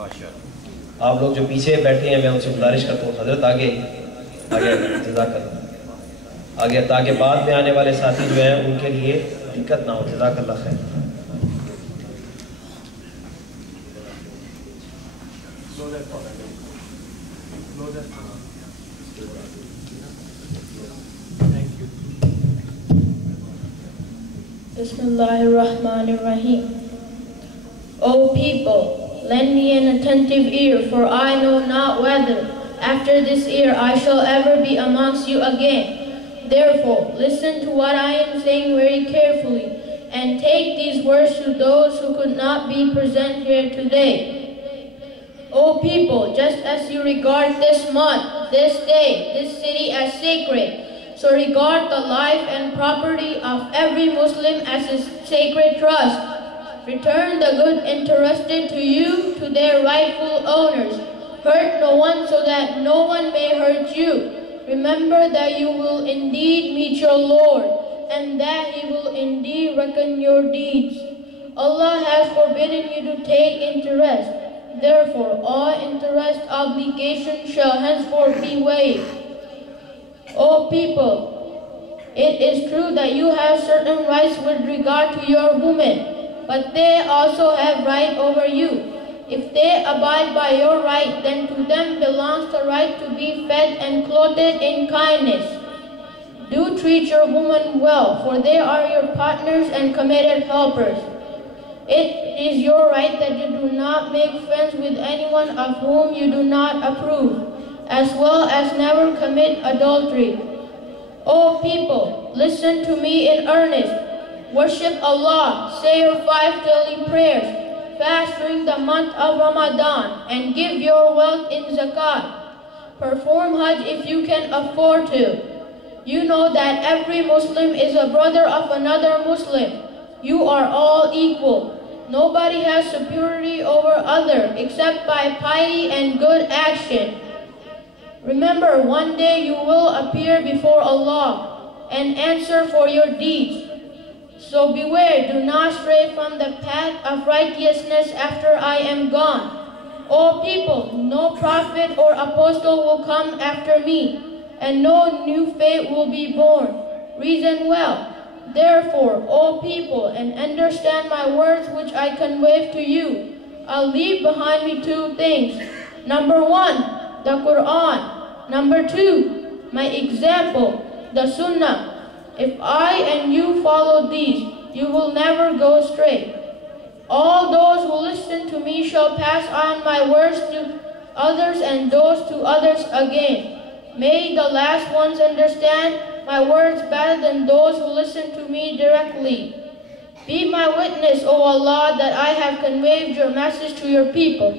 आप लोग जो पीछे बैठे हैं मैं उनसे गुजारिश करता हूँ हजरत आगे आगे जज़ाकल्लाह आगे, ताकि बाद में आने वाले साथी जो हैं उनके लिए दिक्कत ना हो। जज़ाकल्लाह खैर। Bismillahirrahmanirrahim. O people, lend me an attentive ear, for I know not whether after this year I shall ever be amongst you again. Therefore, listen to what I am saying very carefully, and take these words to those who could not be present here today. O people, just as you regard this month, this day, this city as sacred, so regard the life and property of every Muslim as his sacred trust. Return the good entrusted to you to their rightful owners. Hurt no one so that no one may hurt you. Remember that you will indeed meet your Lord, and that He will indeed reckon your deeds. Allah has forbidden you to take interest. Therefore, all interest obligation shall henceforth be waived. O people, it is true that you have certain rights with regard to your women, but they also have right over you. If they abide by your right, then to them belongs the right to be fed and clothed in kindness. Do treat your women well, for they are your partners and committed helpers. It is your right that you do not make friends with anyone of whom you do not approve, as well as never commit adultery. O people, listen to me in earnest. Worship Allah, say your 5 daily prayers, fast during the month of Ramadan, and give your wealth in zakat. Perform Hajj if you can afford to. You know that every Muslim is a brother of another Muslim. You are all equal. Nobody has superiority over other except by piety and good action. Remember, one day you will appear before Allah and answer for your deeds. So beware, do not stray from the path of righteousness after I am gone. O people, no prophet or apostle will come after me, and no new faith will be born. Reason well. Therefore, O people, and understand my words which I convey to you. I'll leave behind me 2 things. Number 1, the Quran. Number 2, my example, the Sunnat. If I and you follow these, you will never go astray. All those who listen to me shall pass on my words to others, and those to others again. May the last ones understand my words better than those who listen to me directly. Be my witness, O Allah, that I have conveyed your message to your people.